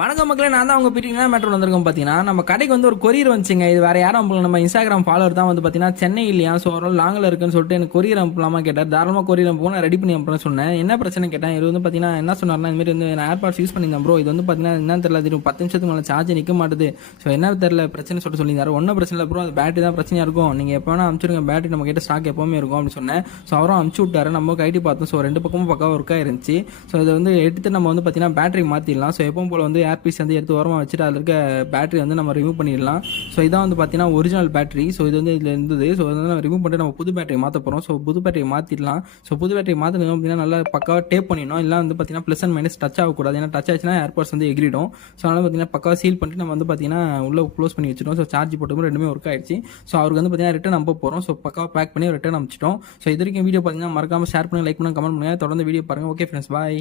வணக்கம் மக்களே, நான் தான் உங்க பீட்டிங் மேட்டர் வந்திருக்கோம். பார்த்தீங்கன்னா நம்ம கடைக்கு வந்து ஒரு கொரியர் வந்துச்சுங்க. இது வேற யாரும் அனுப்பல, நம்ம இன்ஸ்டாகிராம் ஃபாலோவர் தான் வந்து பார்த்தீங்கன்னா சென்னை இல்லையா, ஸோ ஒரு லாங்கில் இருக்குன்னு சொல்லிட்டு எனக்கு கொரியர் அனுப்பலாமா கேட்டார். தாராளமாக கொரியர் அனுப்புவோம், நான் ரெடி பண்ணி அனுப்புறேன்னு சொன்னேன். என்ன பிரச்சனை கேட்டேன். இது வந்து பார்த்தீங்கன்னா என்ன சொன்னார்னா, இந்த மாதிரி வந்து நான் ஏர்பாட்ஸ் யூஸ் பண்ணியிருந்தேன் ப்ரோ, இது வந்து பார்த்தீங்கன்னா என்ன தெரியல, இது 10 நிமிஷத்துக்கு மேலே சார்ஜ் நிற்க மாட்டுது, ஸோ என்ன தெரியல பிரச்சனை சொல்லிட்டு சொல்லியிருந்தாரு. ஒன்றும் பிரச்சனை இல்லை ப்ரோ, அது பேட்டரி தான் பிரச்சனையாக இருக்கும், நீங்கள் எப்போ வேணா அனுப்பிச்சிருங்க, பேட்டரி நம்ம கிட்ட ஸ்டாக் எப்பவுமே இருக்கும் அப்படின்னு சொன்னேன். ஸோ அவரும் அனுப்பிச்சு விட்டாரு. நம்ம கைட்டி பார்த்தோம். ஸோ ரெண்டு பக்கமும் பக்கம் ஒர்க்காக இருந்துச்சு. ஸோ இதை வந்து எடுத்து நம்ம வந்து பார்த்தீங்கன்னா பேட்டரி மாற்றிடலாம். ஸோ எப்பவும் போல் வந்து ஏர்பீஸ் வந்து எடுத்து வச்சுட்டு அதில் இருக்க பேட்டரி வந்து நம்ம ரிமூவ் பண்ணிடலாம். ஸோ இதான் வந்து பார்த்தீங்கன்னா ஒரிஜினல் பேட்டரி. ஸோ இது வந்து இதில் இருந்தது. ஸோ வந்து நம்ம ரிமூவ் பண்ணிட்டு நம்ம புது பேட்டரி மாற்ற போகிறோம். ஸோ புது பேட்டரி மாற்றிடலாம். ஸோ புது பேட்டரி மாற்றினது அப்படின்னா நல்லா பக்காவாக டேப் பண்ணிடணும். இல்லை வந்து பார்த்தீங்கன்னா ப்ளஸ் அண்ட் மைனஸ் டச் ஆகக்கூடாது. ஏன்னா டச் ஆச்சுன்னா ஏர்பாட்ஸ் வந்து எகிரிடும். ஸோ அதனால் பார்த்தீங்கன்னா பக்காவாக சீல் பண்ணிட்டு நம்ம வந்து பார்த்தீங்கன்னா உள்ள க்ளோஸ் பண்ணி வச்சிட்டோம். ஸோ சார்ஜ் போட்டு ரெண்டுமே ஒர்க் ஆயிடுச்சு. ஸோ அவருக்கு வந்து பார்த்தீங்கன்னா ரிட்டன் நம்ப போகிறோம். ஸோ பக்காவாக பேக் பண்ணி ரிட்டன் அனுப்பிச்சிட்டோம். ஸோ இது வரைக்கும் வீடியோ பார்த்தீங்கன்னா மறக்காம ஷேர் பண்ணுங்க, லைக் பண்ணுங்க, கமெண்ட் பண்ணுங்க. தொடர்ந்து வீடியோ பாருங்க. ஓகே ஃப்ரெண்ட்ஸ், பாய்.